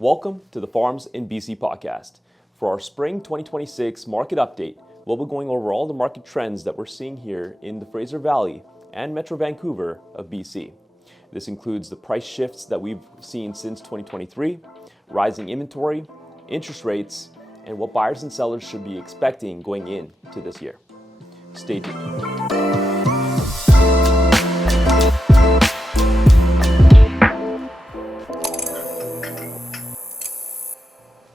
Welcome to the Farms in BC podcast. For our spring 2026 market update, we'll be going over all the market trends that we're seeing here in the Fraser Valley and Metro Vancouver of BC. This includes the price shifts that we've seen since 2023, rising inventory, interest rates, and what buyers and sellers should be expecting going into this year. Stay tuned.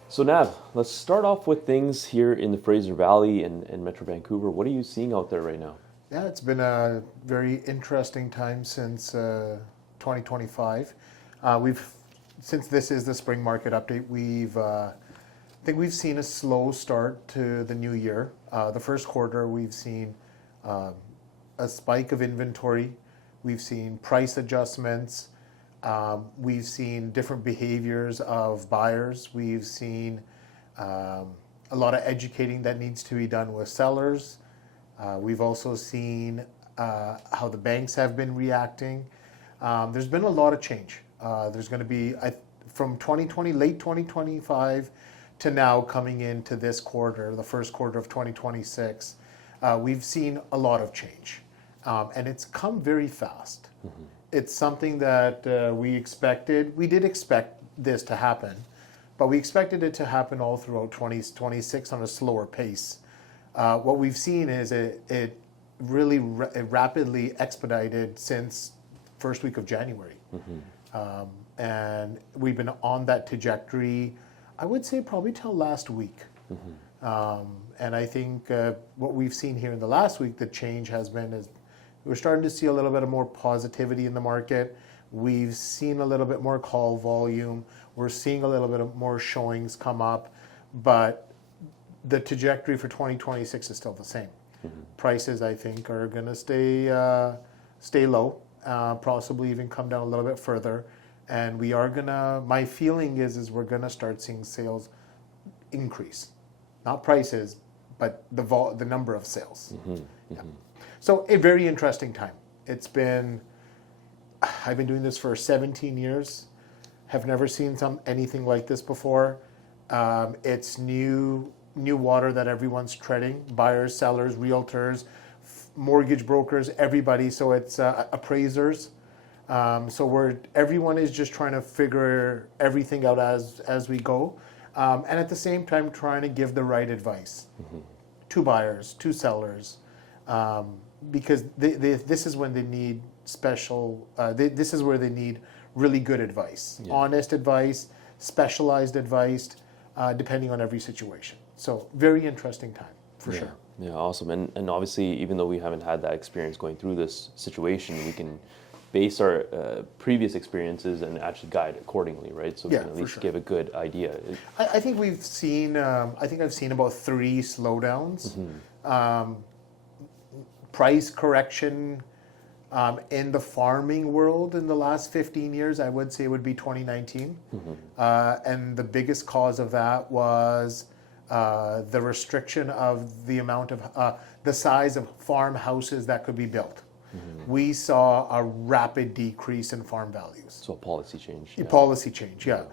So Nav, let's start off with things here in the Fraser Valley and Metro Vancouver. What are you seeing out there right now? Yeah, it's been a very interesting time since 2025. Since this is the spring market update, I think we've seen a slow start to the new year. The first quarter, we've seen a spike of inventory. We've seen price adjustments. We've seen different behaviors of buyers. We've seen a lot of educating that needs to be done with sellers. We've also seen how the banks have been reacting. There's been a lot of change. There's going to be, from late 2025 to now coming into this quarter, the first quarter of 2026, we've seen a lot of change. And it's come very fast. Mm-hmm. It's something that we expected. We did expect this to happen, but we expected it to happen all throughout 2026 on a slower pace. What we've seen is it really rapidly expedited since first week of January. Mm-hmm. And we've been on that trajectory, I would say probably till last week. Mm-hmm. And I think what we've seen here in the last week, the change has been is we're starting to see a little bit of more positivity in the market. We've seen a little bit more call volume. We're seeing a little bit of more showings come up, but the trajectory for 2026 is still the same. Mm-hmm. Prices, I think, are going to stay low, possibly even come down a little bit further. And we are my feeling is we're going to start seeing sales increase. Not prices, but the number of sales. Mm-hmm. Yeah. Mm-hmm. So a very interesting time. I've been doing this for 17 years, have never seen anything like this before. It's new water that everyone's treading, buyers, sellers, realtors, mortgage brokers, everybody. So it's appraisers. So everyone is just trying to figure everything out as we go. And at the same time, trying to give the right advice mm-hmm. to buyers, to sellers. Because this is when they need this is where they need really good advice, honest advice, specialized advice, depending on every situation. So very interesting time, for sure. Yeah, awesome. And obviously, even though we haven't had that experience going through this situation, we can base our previous experiences and actually guide accordingly, right? So we can at least give a good idea. I think we've seen, I've seen about 3 slowdowns. Mm-hmm. Price correction in the farming world in the last 15 years, I would say would be 2019. Mm-hmm. And the biggest cause of that was the restriction of the amount of the size of farmhouses that could be built. Mm-hmm. We saw a rapid decrease in farm values. So a policy change. Yeah. Policy change, yeah.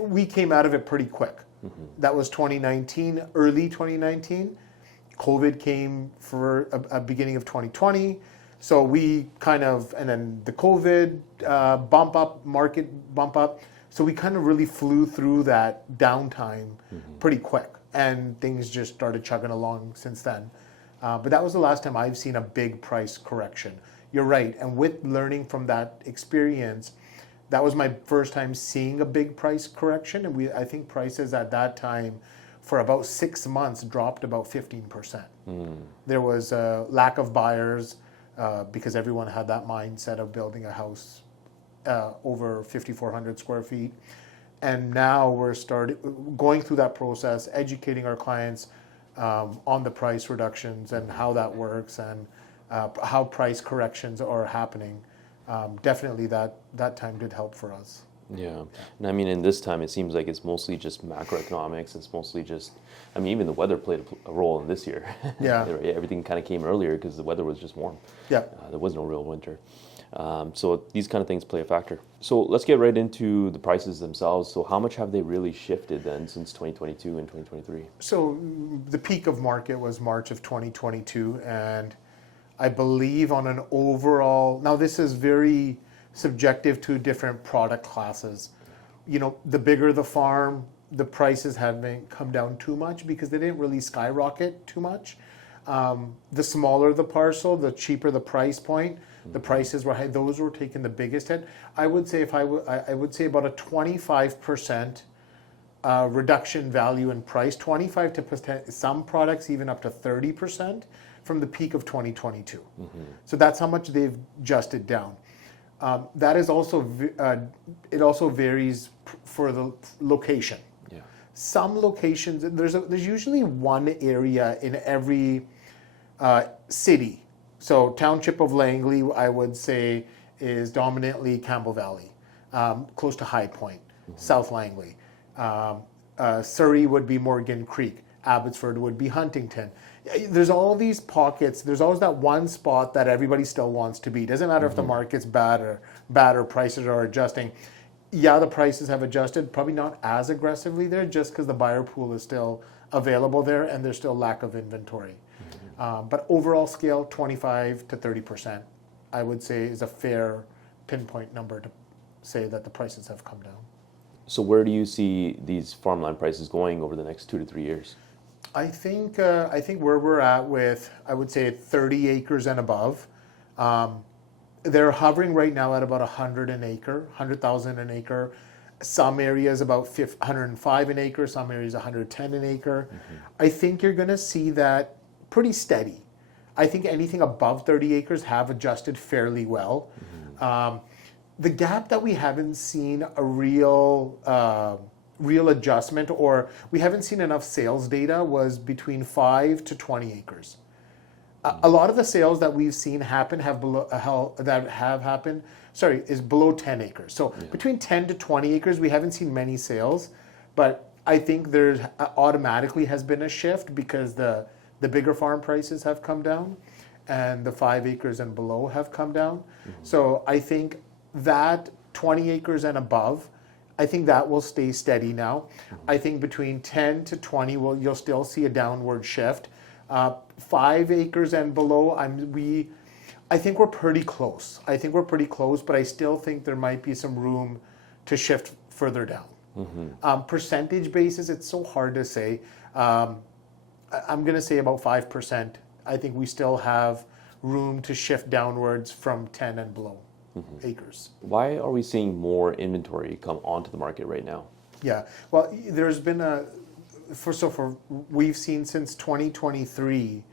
We came out of it pretty quick. Mm-hmm. That was 2019, early 2019. COVID came for a beginning of 2020. So we and then the COVID market bump up. So we kind of really flew through that downtime mm-hmm. pretty quick. And things just started chugging along since then. But that was the last time I've seen a big price correction. You're right. And with learning from that experience, that was my first time seeing a big price correction. And I think prices at that time for about 6 months dropped about 15%. Mm. There was a lack of buyers because everyone had that mindset of building a house over 5,400 square feet. And now we're going through that process, educating our clients on the price reductions and how that works and how price corrections are happening. Definitely that time did help for us. Yeah. And I mean, in this time, it seems like it's mostly just macroeconomics. It's mostly just, I mean, even the weather played a role in this year. Yeah. Everything kind of came earlier because the weather was just warm. Yeah. There was no real winter. So these kind of things play a factor. So let's get right into the prices themselves. So how much have they really shifted then since 2022 and 2023? So the peak of market was March of 2022, and I believe on an overall, now this is very subjective to different product classes. You know, the bigger the farm, the prices haven't come down too much because they didn't really skyrocket too much. The smaller the parcel, the cheaper the price point. The prices were high; those were taking the biggest hit. I would say I would say about a 25% reduction value in price, 25 to some products even up to 30% from the peak of 2022. So that's how much they've adjusted down. That is also it also varies for the location. Yeah. Some locations there's usually one area in every city. So township of Langley, I would say, is dominantly Campbell Valley, close to High Point, South Langley. Surrey would be Morgan Creek. Abbotsford would be Huntington. There's all these pockets. There's always that one spot that everybody still wants to be. Doesn't matter if the market's bad or prices are adjusting. Yeah, the prices have adjusted, probably not as aggressively there, just because the buyer pool is still available there and there's still lack of inventory. But overall scale, 25 to 30%, I would say is a fair pinpoint number to say that the prices have come down. So where do you see these farmland prices going over the next 2 to 3 years? I think where we're at with, I would say 30 acres and above, they're hovering right now at about 100 an acre, 100,000 an acre. Some areas about 105 an acre, some areas 110 an acre. I think you're going to see that pretty steady. I think anything above 30 acres have adjusted fairly well. The gap that we haven't seen a real adjustment, or we haven't seen enough sales data, was between 5 to 20 acres. A lot of the sales that we've seen happen is below 10 acres. So between 10 to 20 acres, we haven't seen many sales, but I think there's automatically has been a shift because the bigger farm prices have come down and the 5 acres and below have come down. So I think that 20 acres and above, I think that will stay steady now. I think between 10 to 20, you'll still see a downward shift. 5 acres and below, I think we're pretty close. But I still think there might be some room to shift further down. Percentage basis, it's so hard to say. I'm going to say about 5%. I think we still have room to shift downwards from 10 and below acres. Why are we seeing more inventory come onto the market right now? Yeah, well, there's been we've seen since 2023,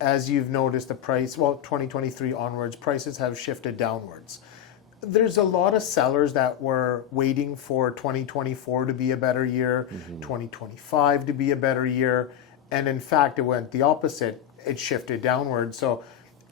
as you've noticed, 2023 onwards, prices have shifted downwards. There's a lot of sellers that were waiting for 2024 to be a better year, 2025 to be a better year, and in fact, it went the opposite. It shifted downward. So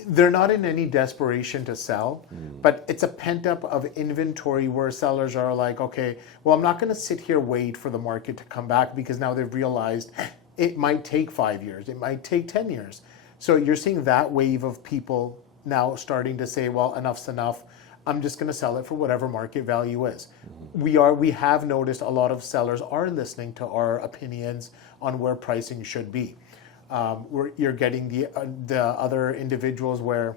they're not in any desperation to sell, but it's a pent up of inventory where sellers are like, okay, well, I'm not going to sit here wait for the market to come back, because now they've realized it might take 5 years, it might take 10 years. So you're seeing that wave of people now starting to say, well, enough's enough. I'm just going to sell it for whatever market value is. We have noticed a lot of sellers are listening to our opinions on where pricing should be. You're getting the other individuals where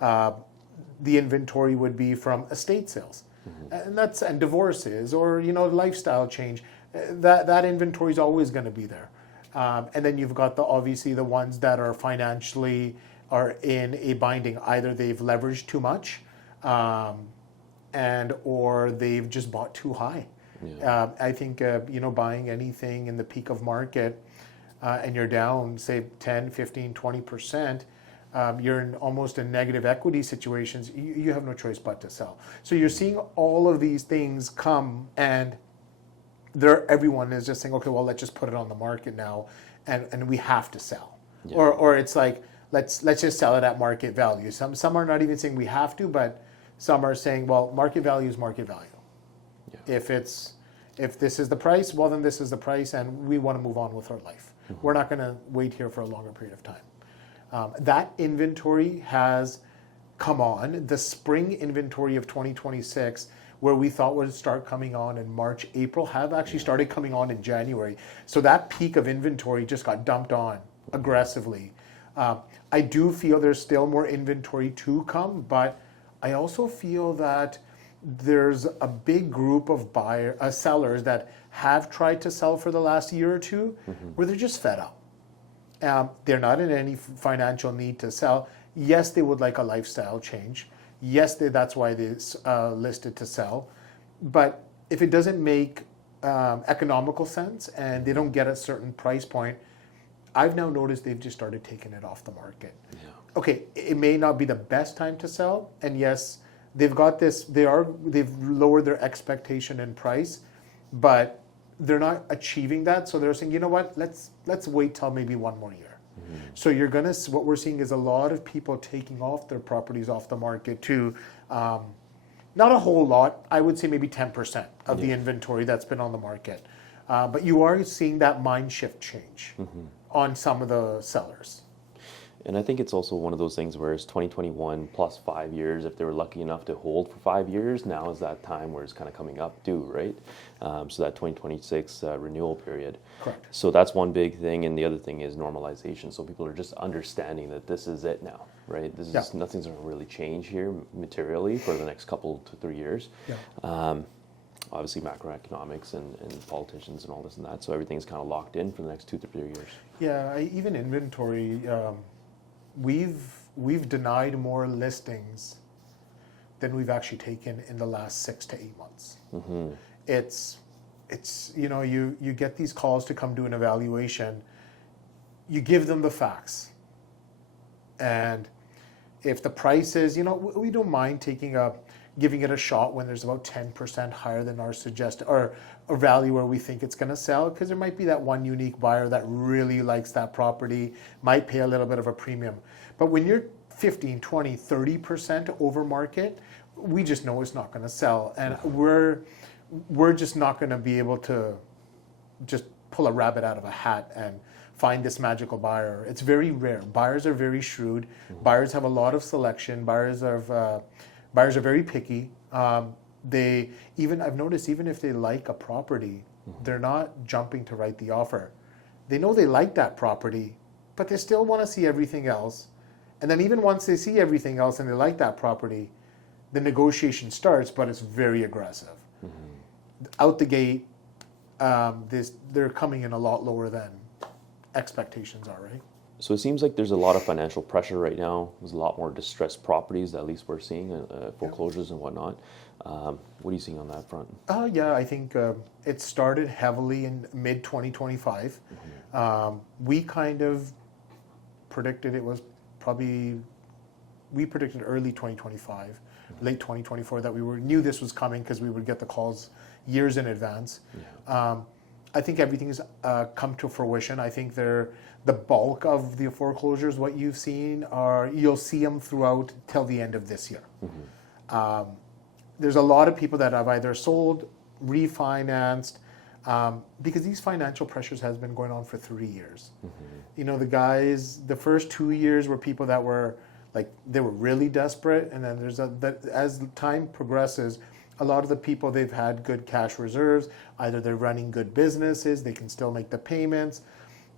the inventory would be from estate sales, and divorces, or lifestyle change. That inventory is always going to be there. And then you've got obviously the ones that are financially are in a binding. Either they've leveraged too much, and or they've just bought too high. I think buying anything in the peak of market, and you're down, say, 10, 15, 20%, you're in almost in negative equity situations. You have no choice but to sell. So you're seeing all of these things come, and everyone is just saying, okay, well, let's just put it on the market now, and we have to sell. Or it's like, let's just sell it at market value. Some are not even saying we have to, but some are saying, well, market value is market value. If this is the price, well, then this is the price, and we want to move on with our life. We're not going to wait here for a longer period of time. That inventory has come on. The spring inventory of 2026, where we thought would start coming on in March, April, have actually started coming on in January. So that peak of inventory just got dumped on aggressively. I do feel there's still more inventory to come, but I also feel that there's a big group of sellers that have tried to sell for the last year or two, where they're just fed up. They're not in any financial need to sell. Yes, they would like a lifestyle change. Yes, that's why they listed to sell. But if it doesn't make economical sense and they don't get a certain price point, I've now noticed they've just started taking it off the market. Yeah. Okay, it may not be the best time to sell, and yes, they've got this. They've lowered their expectation in price, but they're not achieving that. So they're saying, you know what? Let's wait till maybe one more year. So what we're seeing is a lot of people taking off their properties off the market to, not a whole lot. I would say maybe 10% of the inventory that's been on the market. But you are seeing that mind shift change on some of the sellers. And I think it's also one of those things where it's 2021 plus 5 years. If they were lucky enough to hold for 5 years, now is that time where it's kind of coming up due, right? So that 2026 renewal period. Correct. So that's one big thing, and the other thing is normalization. So people are just understanding that this is it now, right? This is nothing's going to really change here materially for the next couple to 3 years. Yeah. Obviously macroeconomics and politicians and all this and that. So everything's kind of locked in for the next 2 to 3 years. Yeah, even inventory. We've denied more listings than we've actually taken in the last 6 to 8 months. It's you get these calls to come do an evaluation. You give them the facts, and if the price is, we don't mind giving it a shot when there's about 10% higher than our suggested or a value where we think it's going to sell, because there might be that one unique buyer that really likes that property, might pay a little bit of a premium. But when you're 15, 20, 30% over market, we just know it's not going to sell. And we're just not going to be able to just pull a rabbit out of a hat and find this magical buyer. It's very rare. Buyers are very shrewd. Buyers have a lot of selection. Buyers are very picky. I've noticed even if they like a property, they're not jumping to write the offer. They know they like that property, but they still want to see everything else. And then even once they see everything else and they like that property, the negotiation starts, but it's very aggressive. Out the gate, they're coming in a lot lower than expectations are, right? So it seems like there's a lot of financial pressure right now. There's a lot more distressed properties, at least we're seeing, foreclosures and whatnot. What are you seeing on that front? I think it started heavily in mid-2025. We kind of predicted we predicted early 2025, late 2024, that we knew this was coming because we would get the calls years in advance. I think everything's come to fruition. I think the bulk of the foreclosures, what you've seen, you'll see them throughout till the end of this year. There's a lot of people that have either sold, refinanced, because these financial pressures has been going on for 3 years. The first 2 years were people that were they were really desperate, and then as time progresses, a lot of the people, they've had good cash reserves. Either they're running good businesses, they can still make the payments,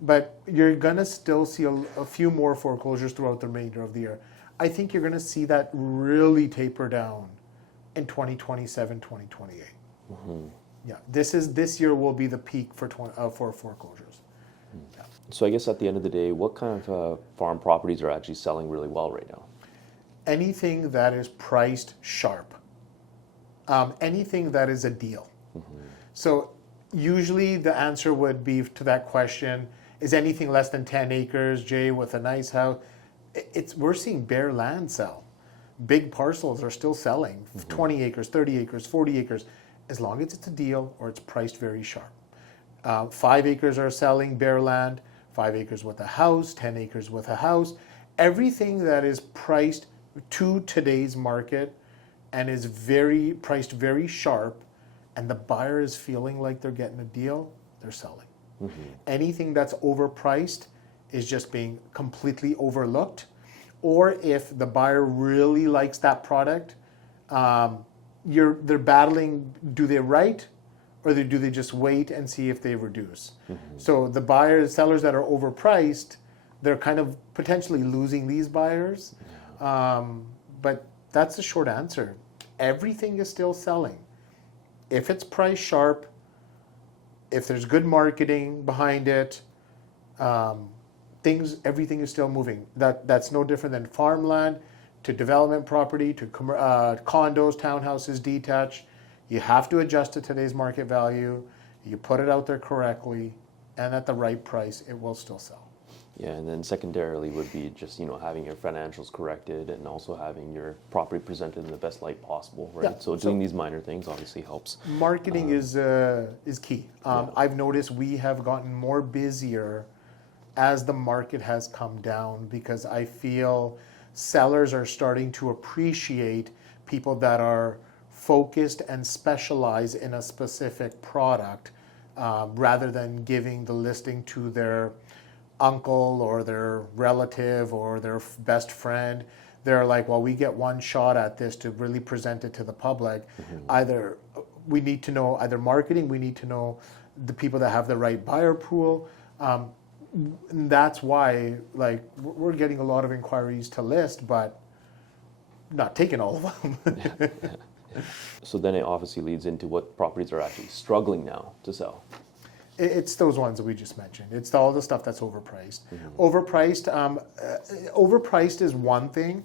but you're gonna still see a few more foreclosures throughout the remainder of the year. I think you're gonna see that really taper down in 2027, 2028. Yeah, this year will be the peak for foreclosures. Yeah. So I guess at the end of the day, what kind of farm properties are actually selling really well right now? Anything that is priced sharp. Anything that is a deal. So usually the answer would be to that question, is anything less than 10 acres, Jay, with a nice house? We're seeing bare land sell. Big parcels are still selling, 20 acres, 30 acres, 40 acres, as long as it's a deal or it's priced very sharp. 5 acres are selling bare land, 5 acres with a house, 10 acres with a house. Everything that is priced to today's market and is priced very sharp, and the buyer is feeling like they're getting a deal, they're selling. Anything that's overpriced is just being completely overlooked, or if the buyer really likes that product, they're battling, do they write or do they just wait and see if they reduce? So the sellers that are overpriced, they're kind of potentially losing these buyers. But that's the short answer. Everything is still selling. If it's price sharp, if there's good marketing behind it, everything is still moving. That's no different than farmland to development property to condos, townhouses, detached. You have to adjust to today's market value. You put it out there correctly, and at the right price, it will still sell. Yeah, and then secondarily would be just, having your financials corrected and also having your property presented in the best light possible, right? Yeah, so doing these minor things obviously helps. Marketing is key. I've noticed we have gotten more busier as the market has come down because I feel sellers are starting to appreciate people that are focused and specialize in a specific product rather than giving the listing to their uncle or their relative or their best friend. They're like, well, we get one shot at this to really present it to the public. Either we need to know marketing, we need to know the people that have the right buyer pool. And that's why we're getting a lot of inquiries to list, but not taking all of them. So then it obviously leads into what properties are actually struggling now to sell. It's those ones that we just mentioned. It's all the stuff that's overpriced. Overpriced is one thing.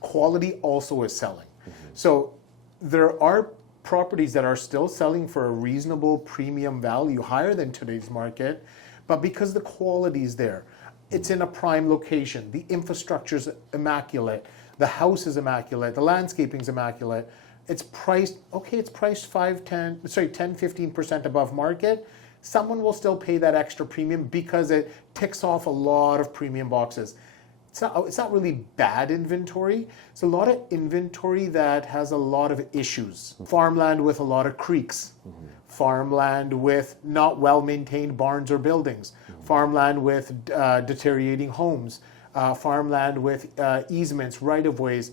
Quality also is selling. So there are properties that are still selling for a reasonable premium value, higher than today's market, but because the quality is there, it's in a prime location, the infrastructure's immaculate, the house is immaculate, the landscaping's immaculate. It's priced 10-15% above market. Someone will still pay that extra premium because it ticks off a lot of premium boxes. It's not really bad inventory. It's a lot of inventory that has a lot of issues. Farmland with a lot of creeks. Farmland with not well-maintained barns or buildings. Farmland with deteriorating homes. Farmland with easements, right-of-ways.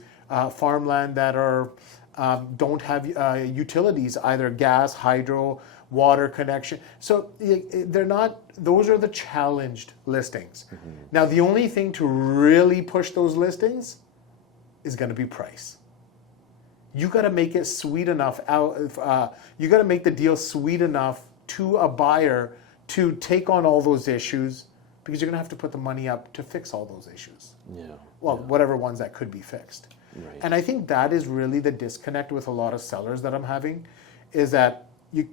Farmland that don't have utilities, either gas, hydro, water connection. So they're not, those are the challenged listings. Now, the only thing to really push those listings is going to be price. You got to make it sweet enough you got to make the deal sweet enough to a buyer to take on all those issues, because you're going to have to put the money up to fix all those issues. Whatever ones that could be fixed. Right. And I think that is really the disconnect with a lot of sellers that I'm having, is that you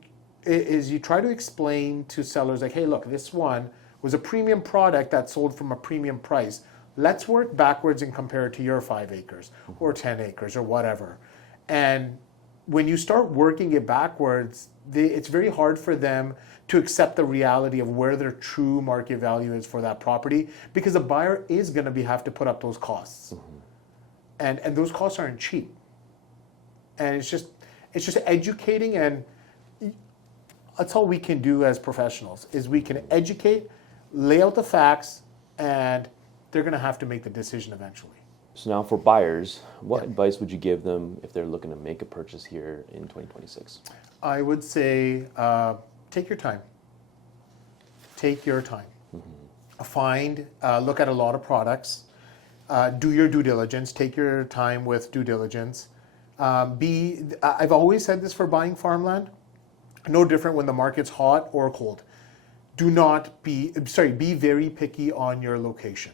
try to explain to sellers like, hey, look, this one was a premium product that sold from a premium price. Let's work backwards and compare it to your 5 acres or 10 acres or whatever. And when you start working it backwards, it's very hard for them to accept the reality of where their true market value is for that property, because the buyer is going to have to put up those costs. And those costs aren't cheap. And it's just educating, and that's all we can do as professionals, is we can educate, lay out the facts, and they're going to have to make the decision eventually. So now for buyers, what advice would you give them if they're looking to make a purchase here in 2026? I would say take your time. Take your time. Look at a lot of products. Do your due diligence. Take your time with due diligence. I've always said this for buying farmland. No different when the market's hot or cold. Be very picky on your location.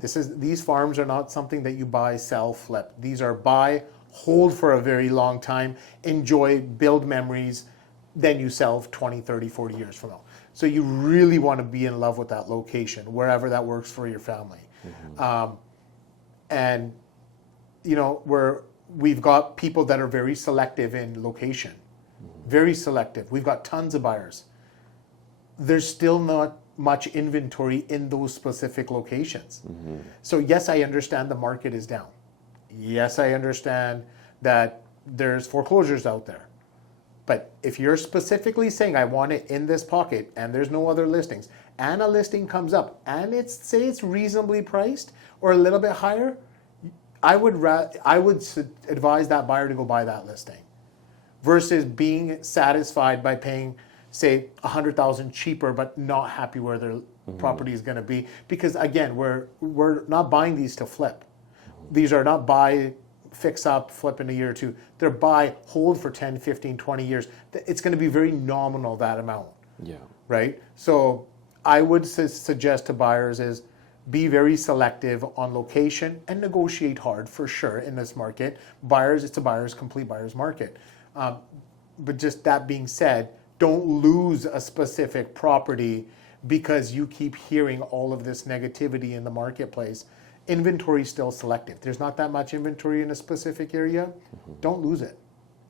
These farms are not something that you buy, sell, flip. These are buy, hold for a very long time, enjoy, build memories, then you sell 20, 30, 40 years from now. So you really want to be in love with that location, wherever that works for your family. And we've got people that are very selective in location, very selective. We've got tons of buyers. There's still not much inventory in those specific locations. So yes, I understand the market is down. Yes, I understand that there's foreclosures out there. But if you're specifically saying, I want it in this pocket and there's no other listings, and a listing comes up and it's reasonably priced or a little bit higher, I would advise that buyer to go buy that listing versus being satisfied by paying, say, $100,000 cheaper but not happy where their property is going to be. Because again, we're not buying these to flip. These are not buy, fix up, flip in a year or two. They're buy, hold for 10, 15, 20 years. It's going to be very nominal, that amount. Yeah. Right? So I would suggest to buyers is be very selective on location and negotiate hard for sure in this market. Buyers, it's a complete buyer's market. But just that being said, don't lose a specific property because you keep hearing all of this negativity in the marketplace. Inventory is still selective. There's not that much inventory in a specific area. Don't lose it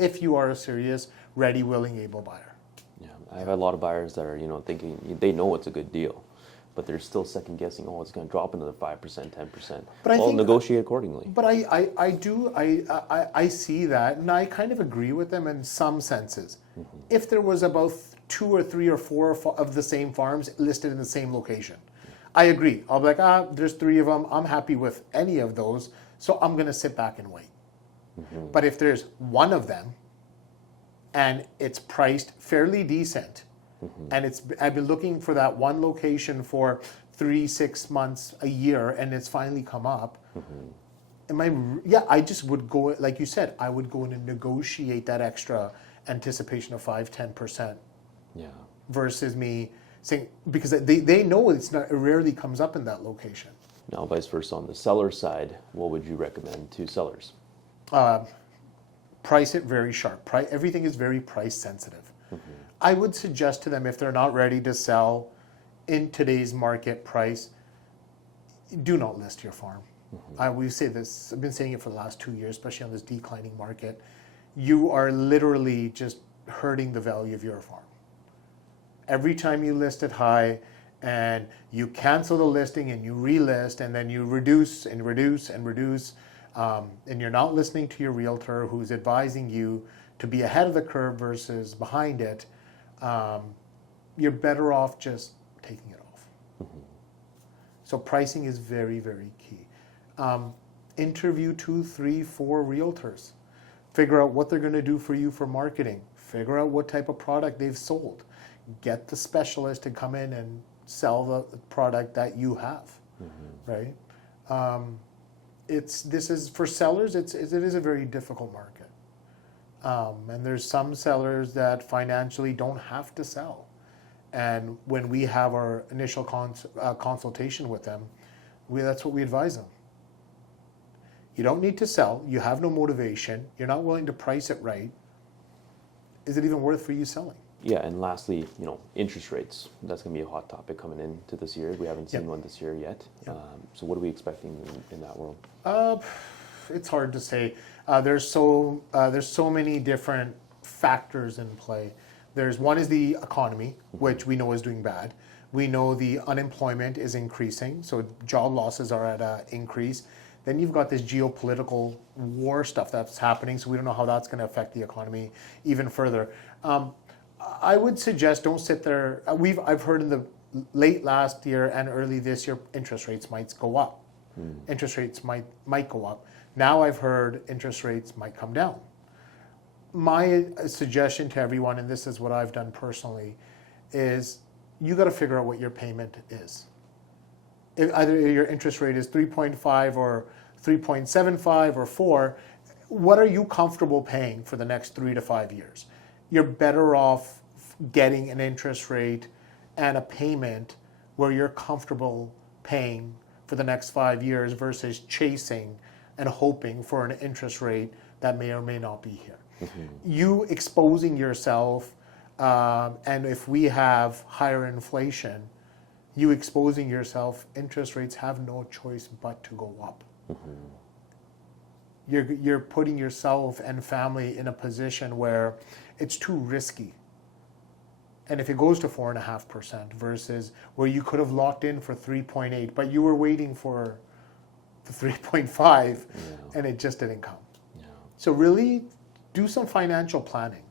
if you are a serious, ready, willing, able buyer. Yeah, I've had a lot of buyers that are, thinking they know it's a good deal, but they're still second guessing. Oh, it's going to drop another 5%, 10%. But I think negotiate accordingly. But I see that, and I kind of agree with them in some senses. If there was about 2 or 3 or 4 of the same farms listed in the same location, I agree. I'll be like, there's 3 of them. I'm happy with any of those, so I'm going to sit back and wait. But if there's one of them and it's priced fairly decent, and I've been looking for that one location for 3, 6 months, a year, and it's finally come up, I just would go, like you said, I would go in and negotiate that extra anticipation of 5-10%. Yeah. Versus me saying, because they know it rarely comes up in that location. Now, vice versa, on the seller side, what would you recommend to sellers? Price it very sharp. Everything is very price sensitive. I would suggest to them, if they're not ready to sell in today's market price, do not list your farm. We say this, I've been saying it for the last 2 years, especially on this declining market. You are literally just hurting the value of your farm. Every time you list it high and you cancel the listing and you relist and then you reduce and reduce and reduce, and you're not listening to your realtor who's advising you to be ahead of the curve versus behind it, you're better off just taking it off. So pricing is very, very key. Interview 2, 3, 4 realtors. Figure out what they're going to do for you for marketing. Figure out what type of product they've sold. Get the specialist to come in and sell the product that you have, right? This is for sellers. It is a very difficult market, and there's some sellers that financially don't have to sell. And when we have our initial consultation with them, that's what we advise them. You don't need to sell. You have no motivation. You're not willing to price it right. Is it even worth for you selling? Yeah, and lastly, interest rates. That's going to be a hot topic coming into this year. We haven't seen one this year yet. So what are we expecting in that world? It's hard to say. There's so many different factors in play. One is the economy, which we know is doing bad. We know the unemployment is increasing, so job losses are at an increase. Then you've got this geopolitical war stuff that's happening, so we don't know how that's going to affect the economy even further. I would suggest don't sit there. I've heard in the late last year and early this year, interest rates might go up. Interest rates might go up. Now I've heard interest rates might come down. My suggestion to everyone, and this is what I've done personally, is you got to figure out what your payment is. Either your interest rate is 3.5 or 3.75 or 4, what are you comfortable paying for the next 3 to 5 years? You're better off getting an interest rate and a payment where you're comfortable paying for the next 5 years versus chasing and hoping for an interest rate that may or may not be here. You exposing yourself, and if we have higher inflation, you exposing yourself, interest rates have no choice but to go up. You're putting yourself and family in a position where it's too risky. And if it goes to 4.5% versus where you could have locked in for 3.8, but you were waiting for the 3.5 and it just didn't come. So really do some financial planning.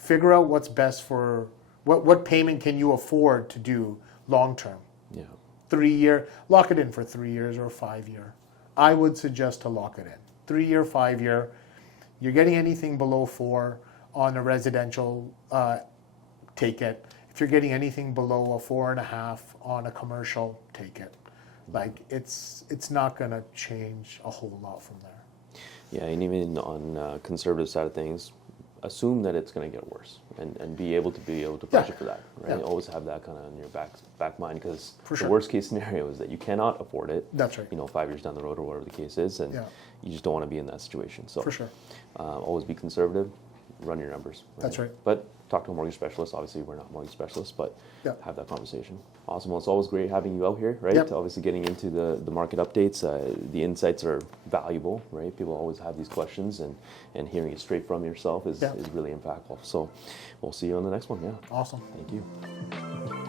figure out what's best for what payment can you afford to do long term. Yeah. 3 year, lock it in for 3 years or 5 year. I would suggest to lock it in. 3 year, 5 year. You're getting anything below 4 on a residential, take it. If you're getting anything below a 4.5 on a commercial, take it. Like it's not going to change a whole lot from there. Yeah, and even on conservative side of things, assume that it's going to get worse, and be able to budget for that, right? Yeah. Always have that kind of in your back mind, because For the sure. worst case scenario is that you cannot afford it. That's right. 5 years down the road or whatever the case is, and Yeah. you just don't want to be in that situation. So For sure. always be conservative, run your numbers. That's right. But talk to a mortgage specialist. Obviously, we're not mortgage specialists, but Yeah. have that conversation. Awesome. Well, it's always great having you out here, right? Yep. Obviously, getting into the market updates, the insights are valuable, right? People always have these questions, and hearing it straight from yourself is really impactful. So we'll see you on the next one. Yeah. Awesome. Thank you.